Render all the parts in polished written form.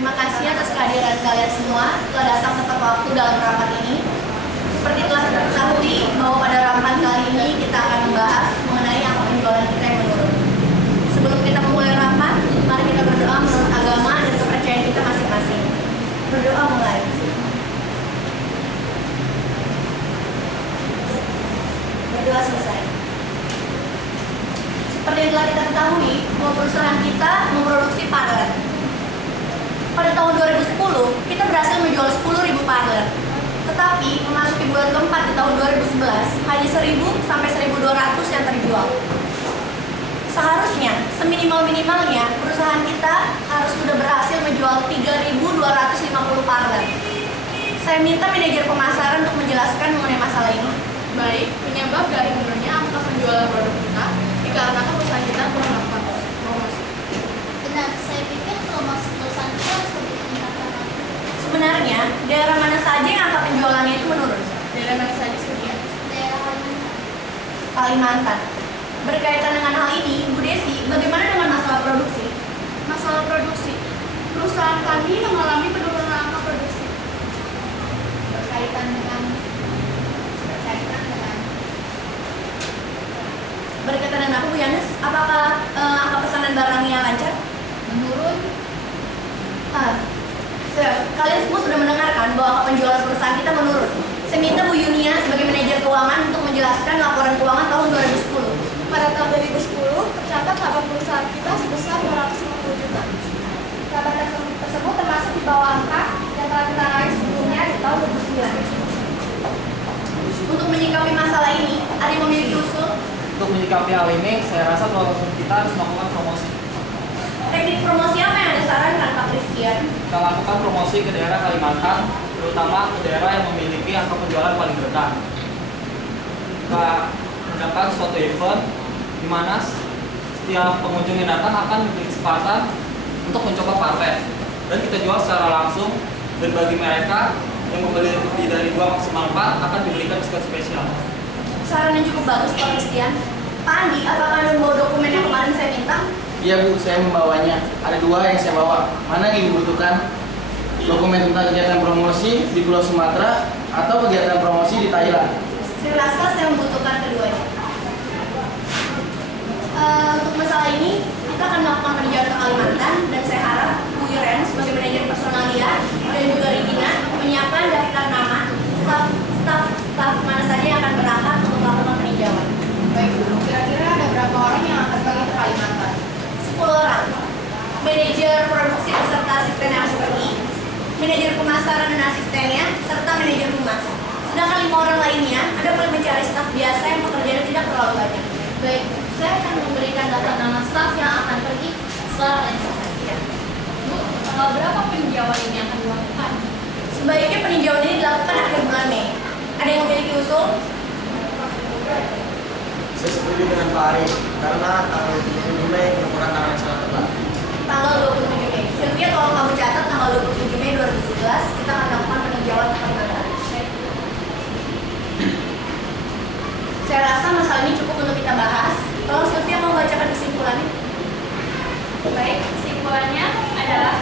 Terima kasih atas kehadiran kalian semua telah datang tepat waktu dalam rapat ini. Seperti telah kita ketahui bahwa pada rapat kali ini kita akan membahas mengenai angka penjualan kita yang menurun. Sebelum kita memulai rapat, mari kita berdoa menurut agama dan kepercayaan kita masing-masing. Berdoa mulai. Berdoa selesai. Seperti yang telah kita ketahui, bahwa perusahaan kita memproduksi parlor. Pada tahun 2010, kita berhasil menjual 10.000 parlor. Tetapi, memasuki bulan keempat di tahun 2011, hanya 1.000 sampai 1.200 yang terjual. Seharusnya, seminimal-minimalnya, perusahaan kita harus sudah berhasil menjual 3.250 parlor. Saya minta manajer pemasaran untuk menjelaskan mengenai masalah ini. Baik, penyebab dari menurunnya angka penjualan produk kita dikarenakan perusahaan kita kurang melakukan promosi. Benar, saya pikir promosi perusahaan kita harus lebih ditingkatkan. Sebenarnya, daerah mana saja yang angka penjualannya itu menurun? Daerah mana saja sebenarnya? Daerah Kalimantan. Kalimantan. Berkaitan dengan hal ini, Bu Desi, bagaimana dengan masalah produksi? Masalah produksi, perusahaan kami mengalami penurunan angka produksi. Berkaitan dengan Berkaitan dengan aku, Bu Yanes, apakah angka pesanan barangnya lancar? menurun. Kalian semua sudah mendengarkan bahwa angka penjualan perusahaan kita menurun. Saya minta Bu Yunia sebagai manajer keuangan untuk menjelaskan laporan keuangan tahun 2010. Pada tahun 2010, tercatat laba perusahaan kita sebesar 250 juta. Laba tersebut termasuk di bawah angka yang telah kita raih sebelumnya di tahun 2009. Untuk menyikapi masalah ini, ada yang memiliki usul? Untuk menyikapi hal ini, saya rasa bahwa kita harus melakukan promosi. Teknik promosi apa yang Anda sarankan, Pak Christian? Kita lakukan promosi ke daerah Kalimantan, terutama ke daerah yang memiliki angka penjualan paling rendah. Kita mengadakan suatu event di mana setiap pengunjung yang datang akan diberi kesempatan untuk mencoba parlet, dan kita jual secara langsung, dan bagi mereka yang membeli lebih dari 2 maksimal 4 akan diberikan diskon spesial. Saran yang cukup bagus, Pak Christian. Pak Andi, apakah Anda membawa dokumen yang kemarin saya minta? Iya Bu, saya membawanya. Ada 2 yang saya bawa. Mana yang dibutuhkan? Dokumen tentang kegiatan promosi di Pulau Sumatera atau kegiatan promosi di Thailand? Saya rasa saya membutuhkan keduanya. Untuk masalah ini, kita akan melakukan peninjauan ke Kalimantan, dan saya harap Bu Yuren sebagai manajer personalia dan juga Regina menyiapkan daftar nama staf mana saja yang akan berangkat untuk melakukan peninjauan. Baik, kira-kira ada berapa orang yang akan pergi ke Kalimantan? 10 orang. Manajer produksi beserta asisten yang harus pergi, manajer pemasaran dan asistennya, serta manajer humas. Sedangkan 5 orang lainnya, Anda boleh mencari staf biasa yang pekerjaannya tidak terlalu banyak. Baik, saya akan memberikan daftar nama staf yang akan pergi setelah organisasi. Bu, tanggal berapa peninjauan ini akan dilakukan? Sebaiknya peninjauan ini dilakukan akhir bulan Mei. Ada yang memiliki usul? Saya setuju dengan Pak Ari, karena tanggal 27 Mei merupakan tanggal yang sangat tepat. Tanggal 27 Mei. Sylvia, tolong kamu catat tanggal 27 Mei 2011 kita akan melakukan peninjauan ke Kalimantan. Saya rasa masalah ini cukup untuk kita bahas. Tolong Sylvia mau bacakan kesimpulannya. Baik, kesimpulannya adalah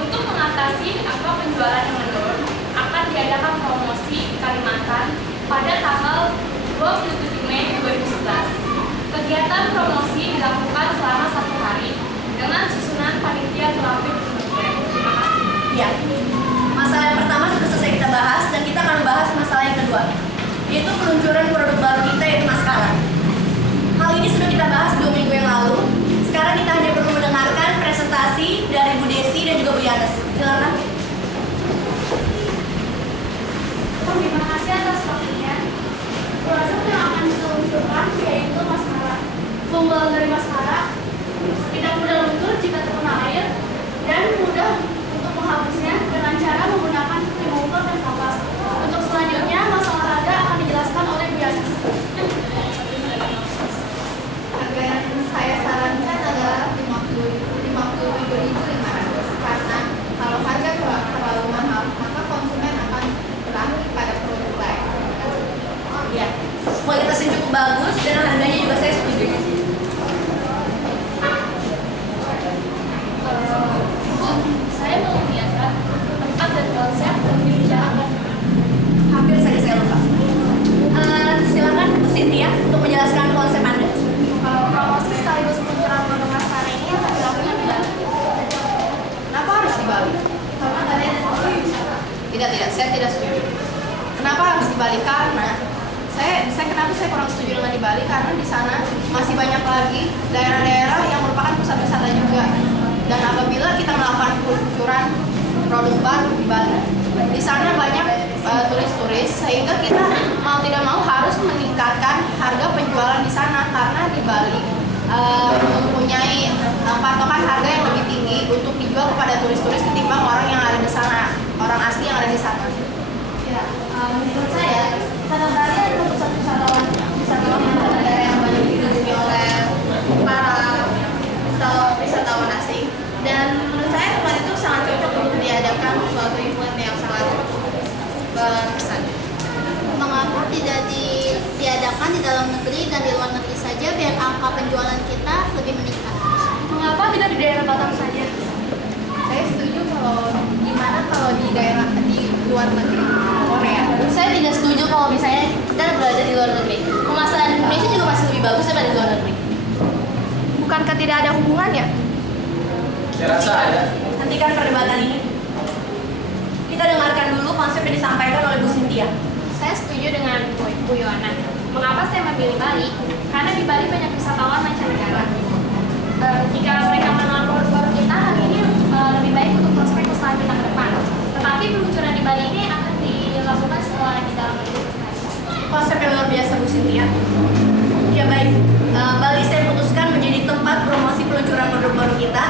untuk mengatasi angka penjualan yang menurun, akan diadakan promosi di Kalimantan pada tanggal 27 Mei 2011. Kegiatan promosi dilakukan selama 1 hari dengan susunan panitia terapit kementerian. Terima kasih. Ya, masalah yang pertama sudah selesai kita bahas, dan kita akan bahas masalah yang kedua, yaitu peluncuran produk baru kita, yaitu maskara. Hal ini sudah kita bahas 2 minggu yang lalu. Sekarang kita hanya perlu mendengarkan presentasi dari Bu Desi dan juga Bu Yanes. Silakan. Terima kasih atas waktunya. Produk yang akan kita luncurkan yaitu maskara. Keunggulan dari maskara tidak mudah luntur jika terkena air, dan mudah untuk menghapusnya dengan cara menggunakan remover dan kapas. Untuk selanjutnya, masalah olahraga akan dijelaskan oleh Bu Yanes. saya tidak setuju. Kenapa harus di Bali? Karena kenapa saya kurang setuju dengan di Bali? Karena di sana masih banyak lagi daerah-daerah yang merupakan pusat wisata juga. Dan apabila kita melakukan peluncuran produk baru di Bali, di sana banyak turis-turis, sehingga kita mau tidak mau harus meningkatkan harga penjualan di sana karena di Bali mempunyai patokan harga yang lebih tinggi untuk dijual kepada turis-turis ketimbang orang yang ada di sana, orang asli yang ada di sana. Ya, menurut saya kota Bali adalah pusat wisatawan Daerah yang banyak dikunjungi oleh para wisatawan asing, dan menurut saya tempat itu sangat cocok untuk diadakan suatu event yang sangat berkesan. Mengapa tidak diadakan di dalam negeri dan di luar negeri saja biar angka penjualan kita lebih meningkat? Mengapa tidak di daerah Batam saja? Saya setuju gimana kalau di daerah di luar negeri Korea. Saya tidak setuju kalau misalnya kita berada di luar negeri. Pemasaran Indonesia juga masih lebih bagus daripada di luar negeri. Bukankah tidak ada hubungannya? Saya rasa ada. Hentikan perdebatan ini. Kita dengarkan dulu konsep yang disampaikan oleh Bu Cynthia. Saya setuju dengan Bu Yohana. Mengapa saya memilih Bali? Karena di Bali banyak wisatawan mancanegara. Jika mereka mengenal produk-produk kita, hal ini lebih baik untuk prospek usaha kita ke depan. Tetapi peluncuran di Bali ini akan dilakukan setelah di dalam negeri selesai. Konsep yang luar biasa Bu Cynthia. Ya baik, Bali saya putuskan menjadi tempat promosi peluncuran produk-produk kita.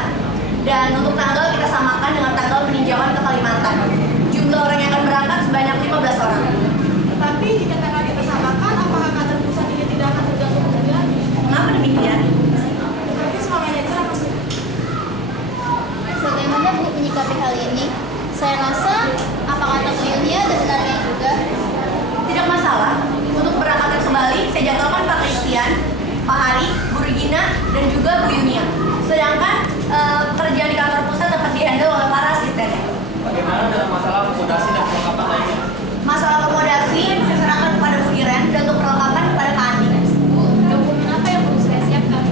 Dan untuk tanggal kita samakan dengan tanggal peninjauan ke Kalimantan. Jumlah orang yang akan berangkat sebanyak 15 orang. Tapi jika tanggal kita samakan, apakah kantor pusat ini tidak akan terganggu terjadi? Mengapa demikian? Tapi semuanya itu akan Bagaimana Bu menyikapi hal ini? Saya rasa apa kata Bu Yunia ada benarnya juga. Tidak masalah. Untuk berangkatan ke Bali, saya jadwalkan Pak Christian, Pak Hari, Bu Regina, dan juga Bu Yunia. Sedangkan kerjaan di kantor pusat dapat dihandle oleh para asistennya. Bagaimana dengan masalah akomodasi dan perlengkapan lainnya? Masalah akomodasi saya serahkan kepada Bu Iren dan untuk perlengkapan kepada Pak Andi. Dokumen apa yang perlu saya siapkan?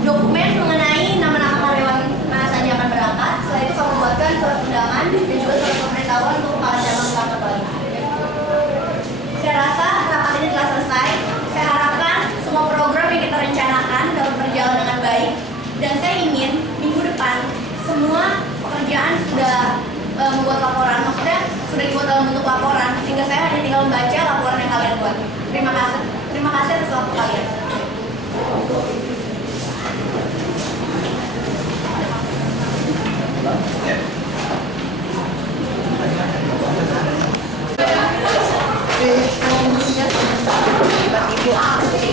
Dokumen mengenai nama-nama karyawan mana saja akan berangkat. Setelah itu kami buatkan surat undangan dan juga surat pemberitahuan untuk kepala cabang di kantor Bali. Saya rasa rapat ini telah selesai. Saya harapkan semua program yang kita rencanakan dapat berjalan dengan baik. Dan saya ingin minggu depan semua pekerjaan sudah membuat laporan, maksudnya sudah dibuat dalam bentuk laporan, sehingga saya hanya tinggal membaca laporan yang kalian buat. Terima kasih atas waktu kalian.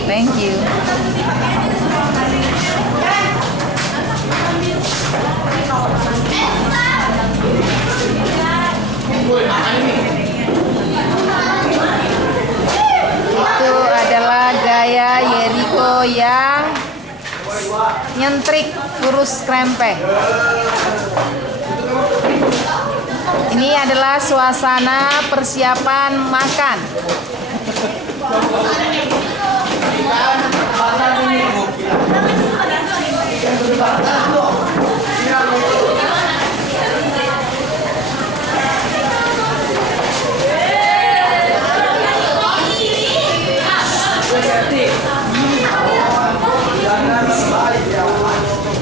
Thank you. Itu adalah gaya Yeriko yang nyentrik kurus krempeng. Ini adalah suasana persiapan makan.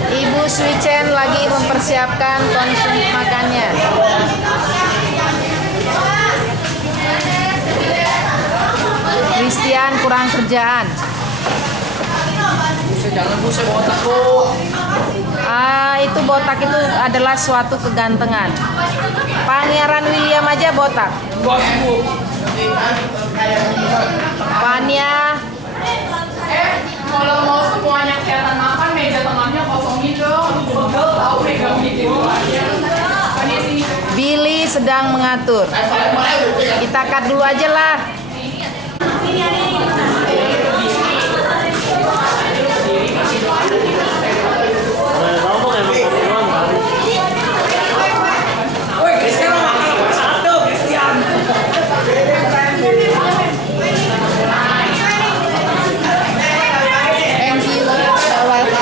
Ibu Suicen lagi mempersiapkan konsumsi makannya. Christian kurang kerjaan. Jangan Bu, saya botak kok. Itu botak itu adalah suatu kegantengan. Pangeran William aja botak. Bos Bu. Fania, kalau mau semuanya kelihatan makan, meja tengahnya kosongin dong. Pegel tahu megang gitu. Billy sedang mengatur. Kita cut dulu aja lah. Thank you. You're welcome.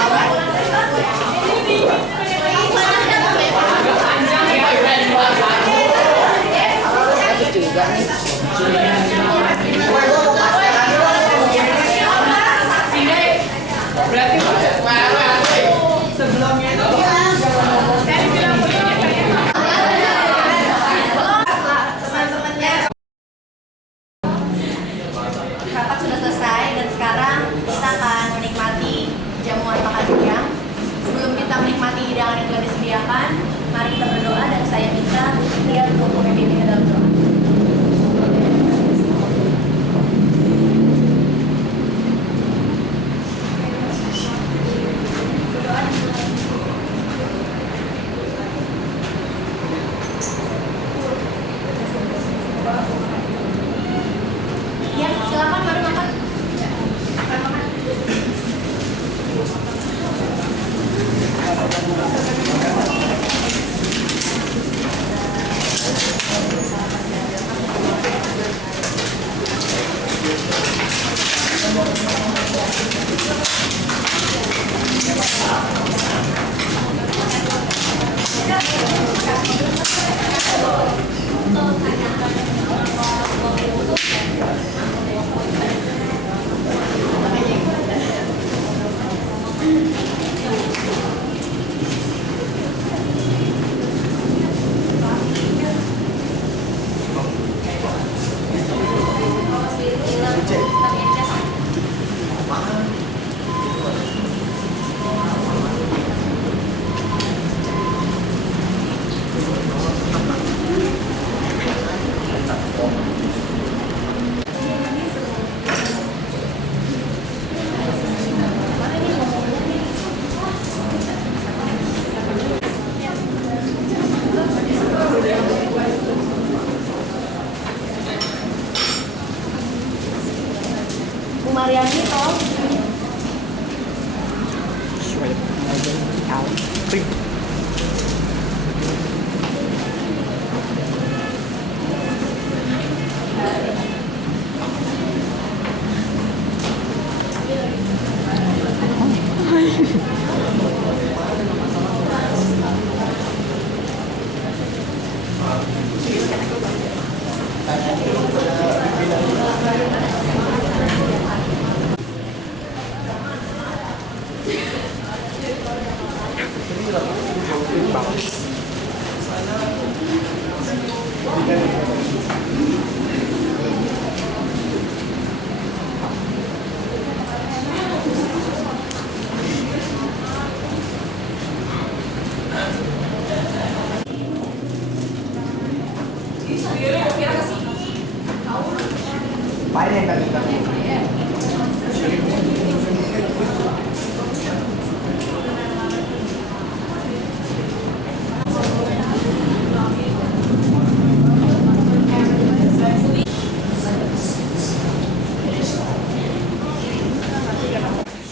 Oh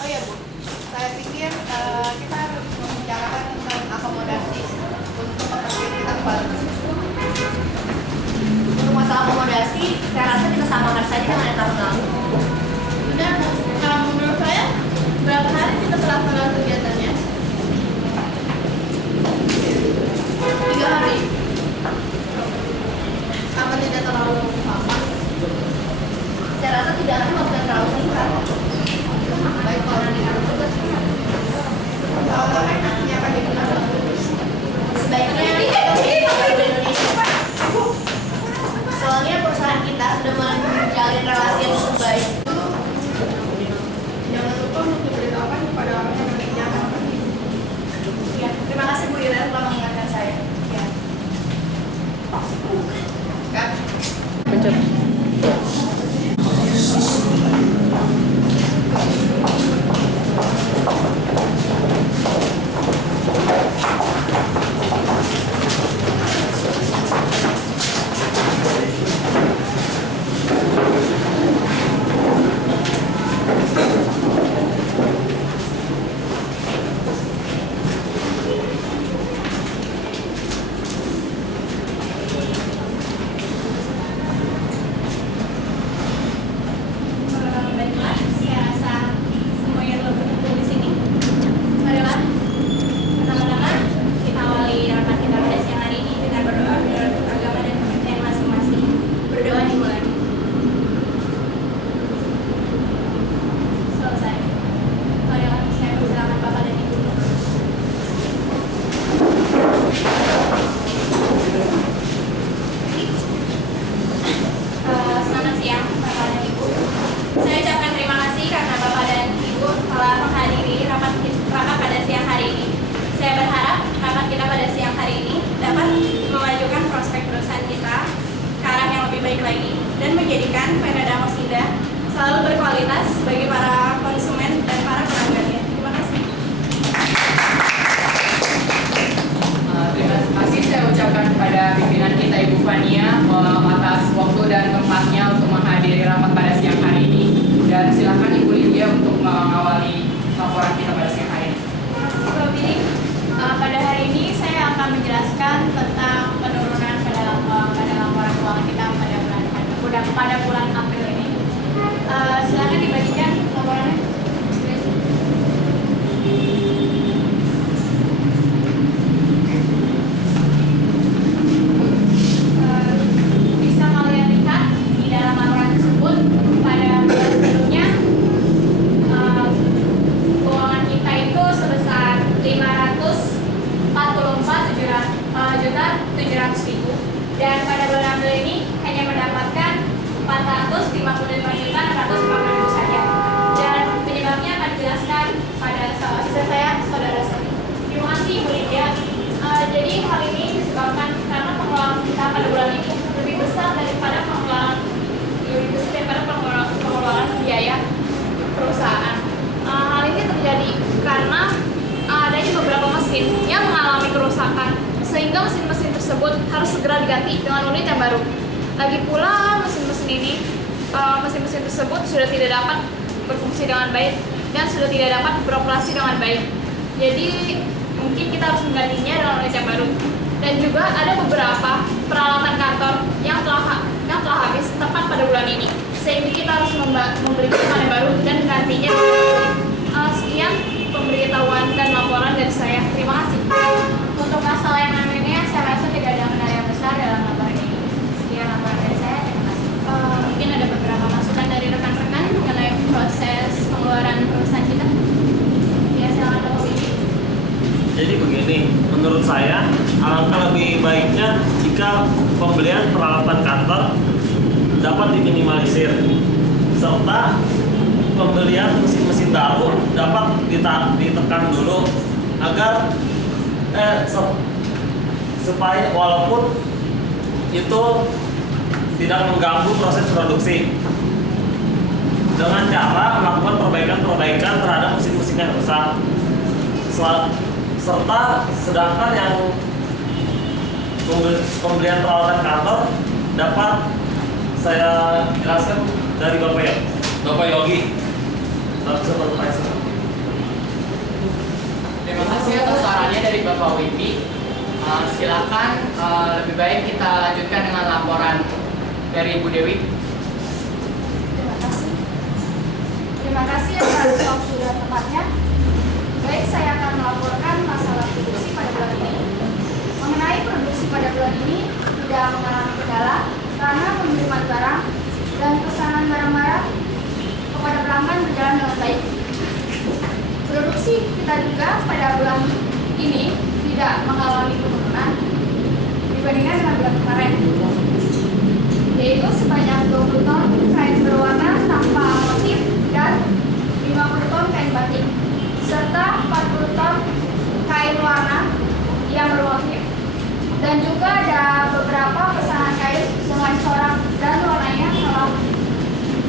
ya Bu, saya pikir kita harus membicarakan tentang akomodasi untuk pekerja kita kembali. Untuk masalah akomodasi, saya rasa kita samakan saja dengan yang tahun lalu. Benar, Bu. Kalau menurut saya, berapa hari kita melakukan kegiatannya? 3 hari. Apa tidak terlalu lama? Saya rasa 3 hari waktu yang terlalu singkat. Baik, kalau Sebaiknya kita ke Indonesia. Soalnya perusahaan kita sudah menjalin relasi yang cukup baik. jangan lupa untuk diberitahukan kepada orang yang mengerjakan. Ya, terima kasih Bu Ira telah mengingatkan saya. Ya. Pencet. Baiklah, saya rasa semuanya telah berkumpul di sini. Marilah, pertama-tama kita awali rapat kita pada siang hari ini dengan berdoa menurut agama dan kepercayaan masing-masing. Berdoa dimulai. Selesai. Marilah, saya persilakan Bapak dan Ibu. Selamat siang, Bapak dan Ibu. Saya ucapkan terima kasih karena Bapak dan Ibu telah menghadiri rapat pada siang hari ini. Saya berharap rapat kita pada siang hari ini dapat memajukan prospek perusahaan kita ke arah yang lebih baik lagi dan menjadikan PT Damos Indah selalu berkualitas bagi para konsumen dan para pelanggannya. Terima kasih. Terima kasih saya ucapkan kepada pimpinan kita Ibu Fania atas waktu dan tempatnya untuk menghadiri rapat pada siang hari ini, dan silakan Ibu Lydia untuk mengawali laporan kita pada siang hari ini. Sebelum ini, pada hari ini saya akan menjelaskan tentang penurunan pada laporan keuangan kita pada bulan April ini. Silakan dibagikan laporannya. Bisa kalian lihat di dalam laporan tersebut pada bulan sebelumnya keuangan kita itu sebesar 544.700.000 dan pada bulan April ini hanya mendapatkan 455.650.000 saja, dan penyebabnya akan dijelaskan pada asisten saya, saudara Sony. Terima kasih Bu Lydia. Jadi hal ini disebabkan karena pengeluaran kita pada bulan ini lebih besar daripada pengeluaran biaya perusahaan. Hal ini terjadi karena adanya beberapa mesin yang mengalami kerusakan, sehingga mesin-mesin tersebut harus segera diganti dengan unit yang baru. Lagi pula mesin-mesin tersebut sudah tidak dapat berfungsi dengan baik dan sudah tidak dapat beroperasi dengan baik. Jadi mungkin kita harus menggantinya dengan unit yang baru. Dan juga ada beberapa peralatan kantor yang telah habis tepat pada bulan ini, sehingga kita harus membeli yang baru dan menggantinya. Sekian pemberitahuan dan laporan dari saya. Terima kasih. Untuk masalah yang lainnya, saya rasa tidak ada kendala yang besar dalam laporan ini. Sekian laporan dari saya. Terima kasih. Mungkin ada beberapa masukan dari rekan-rekan mengenai proses pengeluaran perusahaan kita. Ya, silakan Bapak Widi. Jadi begini, menurut saya alangkah lebih baiknya jika pembelian peralatan kantor dapat diminimalisir, serta pembelian mesin-mesin baru dapat ditekan dulu agar supaya walaupun itu tidak mengganggu proses produksi, dengan cara melakukan perbaikan-perbaikan terhadap mesin-mesin yang rusak. Serta sedangkan yang pembelian peralatan kantor dapat saya jelaskan dari Bapak Yogi. Terima kasih atas sarannya dari Bapak Wipi. Silakan lebih baik kita lanjutkan dengan laporan dari Ibu Dewi. Terima kasih atas waktu dan tempatnya. Baik, saya akan melaporkan masalah produksi pada bulan ini. Mengenai produksi pada bulan ini tidak mengalami kendala karena pengiriman barang dan pesanan barang-barang kepada pelanggan berjalan dengan baik. Produksi kita juga pada bulan ini tidak mengalami penurunan dibandingkan dengan bulan kemarin, yaitu sebanyak 20 ton kain berwarna tanpa motif dan 50 ton kain batik, serta 40 ton kain warna yang bermotif. Dan juga ada beberapa pesanan kain dengan corak dan warnanya telah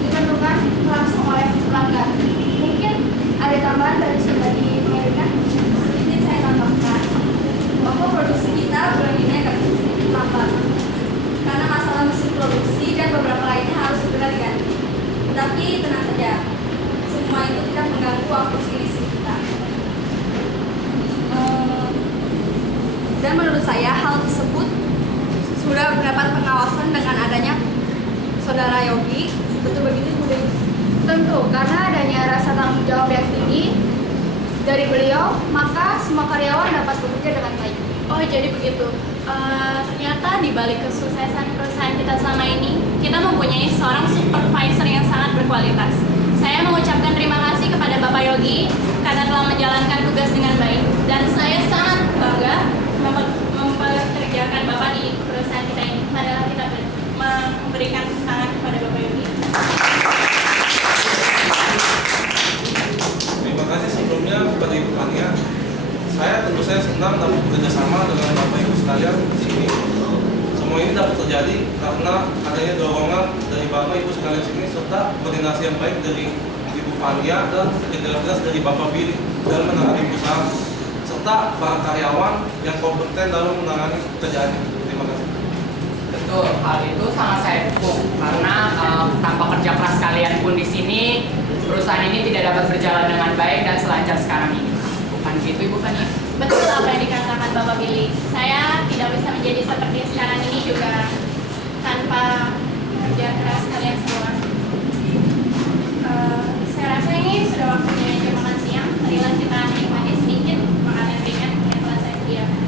ditentukan langsung oleh pelanggan. Mungkin ada tambahan dari sudah diberikan. Sedikit saya tambahkan bahwa produksi kita bulan ini agak sedikit lambat karena masalah mesin produksi dan beberapa lainnya harus segera diganti. Tapi tenang saja, semua itu tidak mengganggu waktu finishing kita. Dan menurut saya hal tersebut sudah mendapat pengawasan dengan adanya Saudara Yogi. Betul begitu, Bu Dewi? Tentu, karena adanya rasa tanggung jawab yang tinggi dari beliau, maka semua karyawan dapat bekerja dengan baik. Oh, jadi begitu. Ternyata di balik kesuksesan perusahaan kita selama ini, kita mempunyai seorang supervisor yang sangat berkualitas. Saya mengucapkan terima kasih kepada Bapak Yogi karena telah menjalankan tugas dengan baik, dan saya sangat bangga mempekerjakan Bapak di perusahaan kita ini. Marilah kita memberikan tangan kepada Bapak Yogi. Terima kasih sebelumnya kepada Ibu Fania. Saya tentu saja senang dapat bekerja sama dengan Bapak Ibu sekalian di sini. Semua ini dapat terjadi karena adanya dorongan dari Bapak Ibu sekalian di sini serta koordinasi yang baik dari Ibu Fania dan kerja-kerja dari Bapak Billy dalam menangani usaha serta para karyawan yang kompeten dalam menangani pekerjaannya. Terima kasih. Betul, hal itu sangat saya dukung karena tanpa kerja keras kalian pun di sini perusahaan ini tidak dapat berjalan dengan baik dan selancar sekarang ini. Bukan gitu, Ibu Fania? Betul apa yang dikatakan Bapak Billy. Saya tidak bisa menjadi seperti sekarang ini juga tanpa kerja keras kalian semua. Saya rasa ini sudah waktunya jam makan siang. Marilah kita menikmati sedikit makanan ringan yang telah saya sediakan.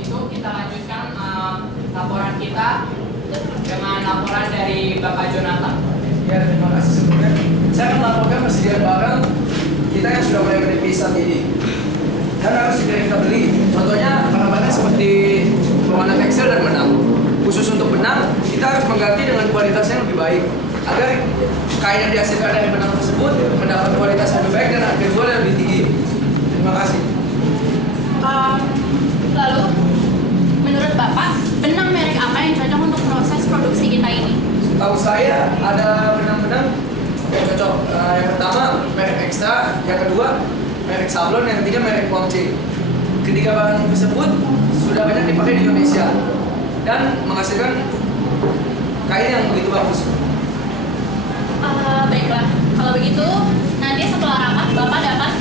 begitu kita lanjutkan laporan kita dengan laporan dari Bapak Jonathan. Ya, terima kasih sebelumnya. Saya akan melaporkan persediaan barang kita yang sudah mulai menipis saat ini dan harus segera kita beli. Contohnya barang-barang seperti pewarna tekstil dan benang. Khusus untuk benang, kita harus mengganti dengan kualitas yang lebih baik agar kain yang dihasilkan dari benang tersebut mendapat kualitas yang lebih baik dan harga jual yang lebih tinggi. Terima kasih. Lalu, menurut Bapak, benang merek apa yang cocok untuk proses produksi kita ini? Tahu saya ada benang-benang yang cocok. Yang pertama merek Ekstra, yang kedua merek Sablon, yang ketiga merek Guangzhou. Ketiga barang tersebut sudah banyak dipakai di Indonesia dan menghasilkan kain yang begitu bagus. Baiklah, kalau begitu nanti setelah rapat Bapak dapat